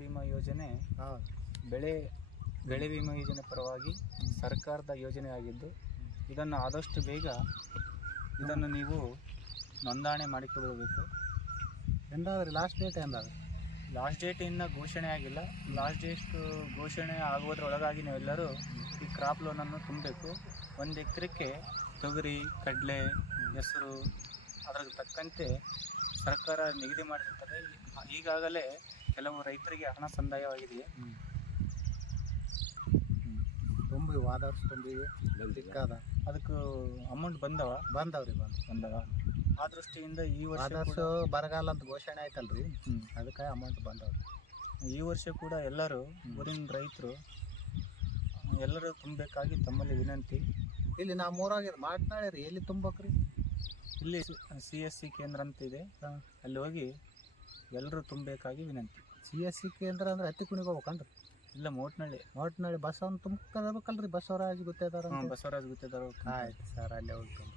ಬಿಮಾ ಯೋಜನೆ ಹೌದು. ಬೆಳೆ ವಿಮಾ ಯೋಜನೆ ಪರವಾಗಿ ಸರ್ಕಾರದ ಯೋಜನೆ ಆಗಿದ್ದು, ಇದನ್ನು ಆದಷ್ಟು ಬೇಗ ಇದನ್ನು ನೀವು ನೋಂದಣಿ ಮಾಡಿಕೊಳ್ಳಬೇಕು. ಎಂದಾದ್ರಿ ಲಾಸ್ಟ್ ಡೇಟ್ ಎಂದಾದ್ರಿ? ಲಾಸ್ಟ್ ಡೇಟ್ ಇನ್ನೂ ಘೋಷಣೆ ಆಗಿಲ್ಲ. ಲಾಸ್ಟ್ ಡೇಟ್ ಘೋಷಣೆ ಆಗುವುದರೊಳಗಾಗಿ ನೀವೆಲ್ಲರೂ ಈ ಕ್ರಾಪ್ ಲೋನನ್ನು ತುಂಬಬೇಕು. 1 ಎಕರೆಗೆ ತೊಗರಿ, ಕಡಲೆ, ಹೆಸರು ಅದರ ತಕ್ಕಂತೆ ಸರ್ಕಾರ ನಿಗದಿ ಮಾಡಿರ್ತಾರೆ. ಈಗಾಗಲೇ ಕೆಲವು ರೈತರಿಗೆ ಹಣ ಸಂದಾಯವಾಗಿದೆ. ತುಂಬಿ ವಾದರ್ಸ್ ತುಂಬಿ ಸಿಕ್ಕಾದ ಅದಕ್ಕೆ ಅಮೌಂಟ್ ಬಂದವ್ರಿ. ಆ ದೃಷ್ಟಿಯಿಂದ ಈ ವರ್ಷ ವಾದರ್ಸ್ ಬರಗಾಲ ಅಂತ ಘೋಷಣೆ ಆಯ್ತಲ್ರಿ, ಅದಕ್ಕೆ ಅಮೌಂಟ್ ಬಂದವ್ರಿ. ಈ ವರ್ಷ ಕೂಡ ಎಲ್ಲರೂ ಊರಿನ ರೈತರು ಎಲ್ಲರೂ ತುಂಬಬೇಕಾಗಿ ತಮ್ಮಲ್ಲಿ ವಿನಂತಿ. ಇಲ್ಲಿ ನಾವು ಊರಾಗ ಮಾತನಾಡಿರಿ, ಎಲ್ಲಿ ತುಂಬಕ್ರಿ? ಇಲ್ಲಿ CSC ಕೇಂದ್ರ ಅಂತ ಇದೆ, ಅಲ್ಲಿ ಹೋಗಿ ಎಲ್ಲರೂ ತುಂಬಬೇಕಾಗಿ ವಿನಂತಿ. CSC ಕೇಂದ್ರ ಅಂದ್ರೆ ಹತ್ತಿ ಕುಣಿಗೆ ಹೋಗ್ಬೇಕಂದ್ರೆ? ಇಲ್ಲ, ಮೋಟ್ನಳ್ಳಿ ಬಸವನ್ ತುಂಬಬೇಕಲ್ರಿ? ಬಸವರಾಜ್ ಗುತ್ತೇದಾರ. ಬಸವರಾಜ್ ಗುತ್ತೇದಾರ. ಆಯ್ತು ಸರ್, ಅಲ್ಲೇ ಹೋಗಿ ತುಂಬ.